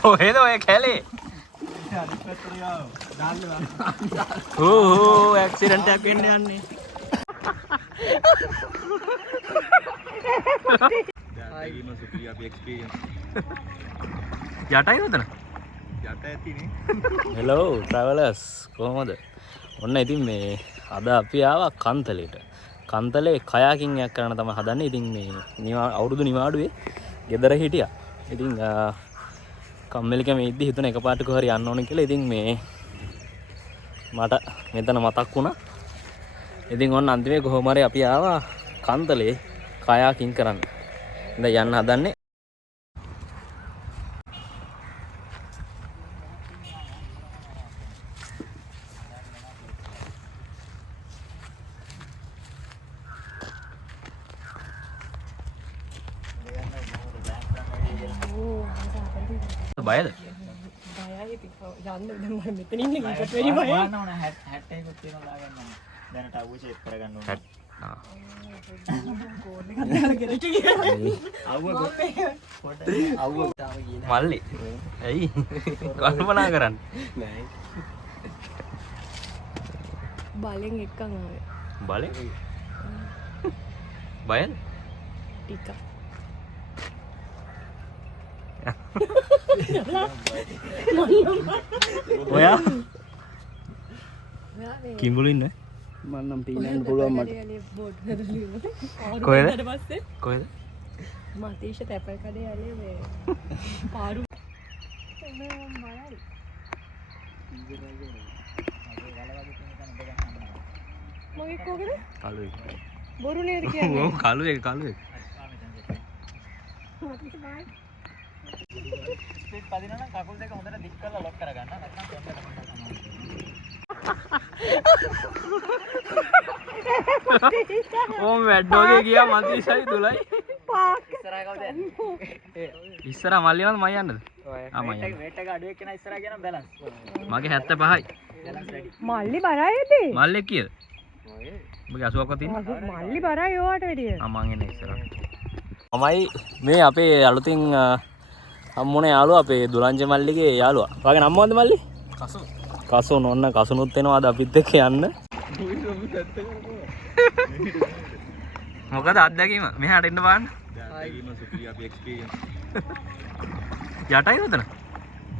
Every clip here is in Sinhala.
කොහෙද ඔය කැලේ? ඕ ඇක්සිඩන්ට් එකක් වෙන්න යන්නේ. යටයි උතන? යට ඇතිනේ. හෙලෝ ට්‍රැවලර්ස් කොහොමද? ඔන්න ඉතින් මේ අද අපි ආවා කන්තලේට. කන්තලේ කයාකින් එකක් කරන්න තමයි හදන්නේ. ඉතින් මේ අවුරුදු නිවාඩුවේ ගෙදර හිටියා. ඉතින් කම්මැලිකම ඉද්දි හිතුන එකපාරටක හරි යන්න ඕන කියලා. ඉතින් මේ මට මෙතන මතක් වුණා. ඉතින් ඔන්න අන්තිමේ කොහොම හරි අපි ආවා කන්තලේ කයාකින් කරන්න. ඉතින් යන්න හදන්නේ. බයද? බයයි යන්න දැන් මම මෙතන ඉන්නේ කීකට වැඩි බයයි. ගන්න ඕන 61ක් තියෙනවා දාගන්න. දැනට අවුව චෙක් කරගන්න ඕන. කෝඩ් එකක් දාලා ගෙදරට ගියා. අවුව මල්ලි. ඇයි? කල්පනා කරන්නේ. නෑ. බලෙන් එක්කන් ආවේ. බලෙන්? බයද? ටිකක්. ඔයා කිඹුලු ඉන්නේ? මම නම් පීනන්න පුළුවන් මට. කොහෙද? ඊට පස්සේ කොහෙද? මතීෂ තැපල් කඩේ යන්නේ මේ පාරු මගේ කෝකද? කළුවේ. බොරු නේද කියන්නේ? ඔව් කළුවේ කළුවේ. මතීෂ බයි. ස්පීඩ් පදිනවා නම් කකුල් දෙක හොඳට දික් කරලා ලොක් කරගන්න. නැත්නම් කොන්දට ඕම් වැඩ්ඩෝගේ ගියා මන්ත්‍රීසයි තුලයි. ඉස්සරහ කවුද යන්නේ? ඉස්සරහ මල්ලි නේද මම යන්නද? ආ මම යන්න. මේට් එක අඩු එක්කන ඉස්සරහ කියන බැලන්ස්. මගේ 75යි. Balance ready. මල්ලි බරයිද? මල්ලේ කීයද? මගේ 80ක්වත් තියෙනවා. මල්ලි බරයි ඔයාට වැඩිය. ආ මං එන්නේ ඉස්සරහ. මමයි මේ අපේ අලුතින් හම්බුනේ යාළුවා අපේ දුරංජ මල්ලිගේ යාළුවා. ඔයාගේ නම මොකද්ද මල්ලි? කසු. කසු නෝන්න කසුනුත් එනවා අද අපිත් එක්ක යන්න. මොකද අත්දැකීම? මෙහාට එන්න බලන්න. අත්දැකීම සුපිරි අපි එක්ස්පීරියන්ස්. යටයි උතන?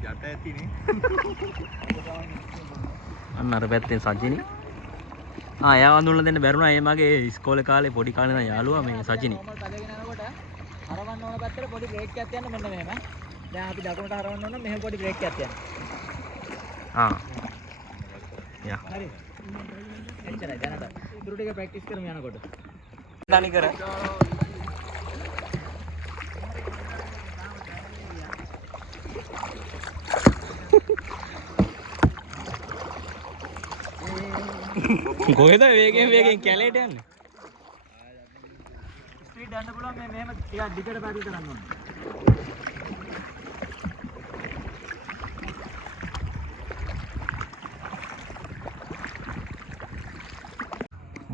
යට ඇතිනේ. අන්න අර පැත්තෙන් සජිනි. එයා වඳුල්ලා දෙන්න බැරුණා. ඒ මගේ ඉස්කෝලේ කාලේ පොඩි කාලේ ඉඳන් යාළුවා මේ සජිනි. කඩගෙන යනකොට හරවන්න ඕන පැත්තට පොඩි බ්‍රේක් එකක් තියන්න මෙන්න මෙහෙම. දැන් අපි දකුණට හරවන්න ඕන මෙහෙම පොඩි බ්‍රේක් එකක් තියන්න. යා. හරි. එච්චරයි දැනට. ඉතුරු ටික ප්‍රැක්ටිස් කරමු යනකොට. දනි කර. කොහෙද වේගෙන් කැලේට යන්නේ? ස්පීඩ් ගන්න පුළුවන් මේ මෙහෙම ටිකක් දිගට පැඩල් කරන්න ඕනේ.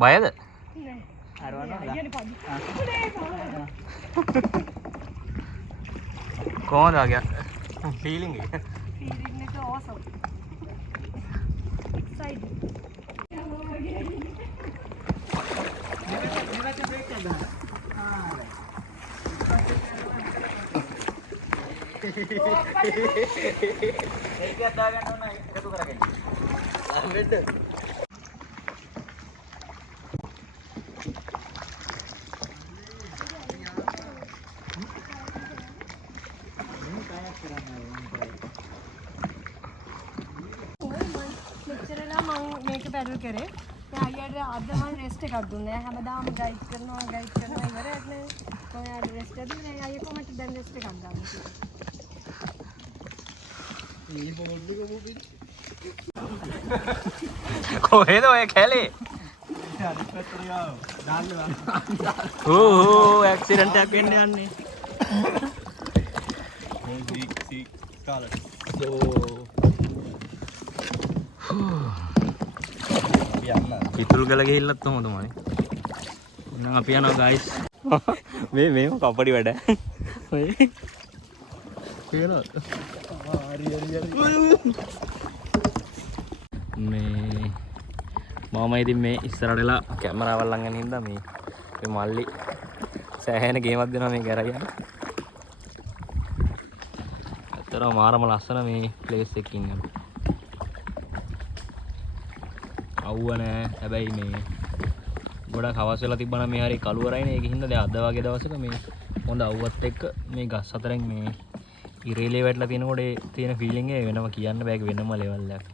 බයද? නෑ. හරවන්න ඕනද? යන්නේ පදි. කොහොමද ආගේ ෆීලිං එක? ෆීලිං එක awesome. Excited. ඒක දාගන්න ඕන එකතු කරගෙන. වෙන්න. මෙච්චරලා මම මේක පැඩල් කරේ. දැන් අයියට අද මම රෙස්ට් එකක් දුන්නා. හැමදාම ගයිඩ් කරනවා ඉවරයක් නෑ. කොහොමද රෙස්ට් එකක් දුන්නේ? අයිය කොහමද දැන් රෙස්ට් එකක් ගන්න? කොහෙද ඔය කැලේ? ඕ ඇක්සිඩන්ට් එකක් වෙන්න යන්නේ. පිතුල් ගල ගිහිල්ලත් කොහොමද තමයි. එහෙනම් අපි යනවා ගයිස්. මේක කපඩි වැඩ. ඔය පේනවද? මේ මම ඉතින් මේ ඉස්සරහටලා කැමරාවල් ළඟ ඉඳන් මේ මල්ලි සෑහෙන ගේමක් දෙනවා මේ කරගෙන. ඇත්තටම මාරම ලස්සන මේ ප්ලේස් එකකින් ඉන්නවා. අවුව නෑ. හැබැයි මේ ගොඩක් හවස් වෙලා තිබ්බනම් මේ හරිය කළුවරයිනේ. ඒක හින්දා දැන් අද වගේ දවසක මේ හොඳ අවුවත් එක්ක මේ ගස් අතරින් මේ ඉරේලේ වැටලා තියෙනකොට ඒ තියෙන ෆීලිං එක වෙනම කියන්න බෑ. ඒක වෙනම ලෙවල් එකක්.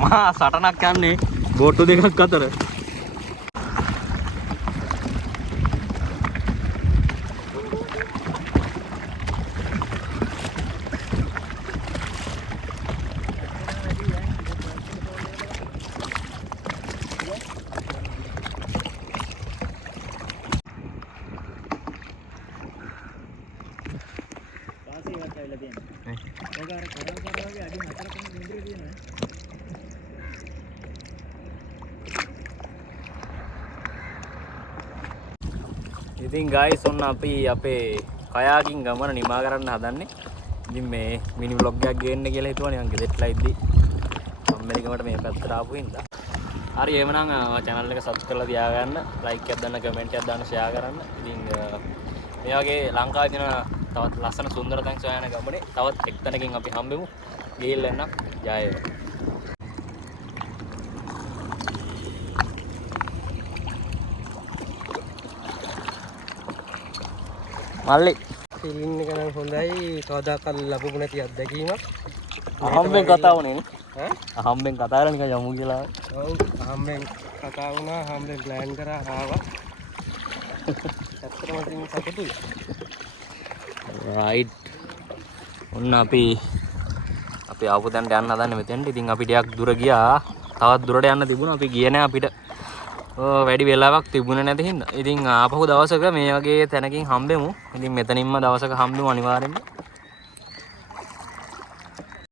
මහා සටනක් යන්නේ බෝට්ටු දෙකක් අතර. ඉතින් ගයිස් ඔන්න අපි අපේ කයාකින් ගමන නිමා කරන්න හදන්නේ. ඉතින් මේ මිනි vlog එකක් ගේන්න කියලා හිතුවා නිකන් ගෙදරටලා ඉද්දි අම්මෙලිකමට මේ පැත්තට ආපු හින්දා. හරි එහෙමනම් channel එක subscribe කරලා තියාගන්න, like එකක් දාන්න, comment එකක් දාන්න, share කරන්න. ඉතින් මේ වගේ ලංකාවේ තියෙන තවත් ලස්සන සුන්දර තැන් සොයන ගමනේ තවත් එක් තැනකින් අපි හම්බෙමු. ගිහිල්ලා එන්න. ජය වේවා. මල්ලි ෆීලිං එක නම් හොඳයි. කවදාකවත් ලැබුණ නැති අත්දැකීමක්. අහම්බෙන් කතා වුණේ නේ. ඈ අහම්බෙන් කතා කරලා නිකන් යමු කියලා. ඔව් අහම්බෙන් කතා වුණා. අහම්බෙන් ප්ලෑන් කරා ආවා. ඇත්තටම ඉතින් සතුටුයි. රයිට්. ඔන්න අපි ආපු තැනට යන්න හදන්නේ මෙතෙන්ට. ඉතින් අපි ටිකක් දුර ගියා. තවත් දුරට යන්න තිබුණා. අපි ගියේ නෑ අපිට වැඩි වෙලාවක් තිබුණේ නැති හින්දා. ඉතින් ආපහු දවසක මේ වගේ තැනකින් හම්බෙමු. ඉතින් මෙතනින්ම දවසක හම්බෙමු අනිවාර්යෙන්ම.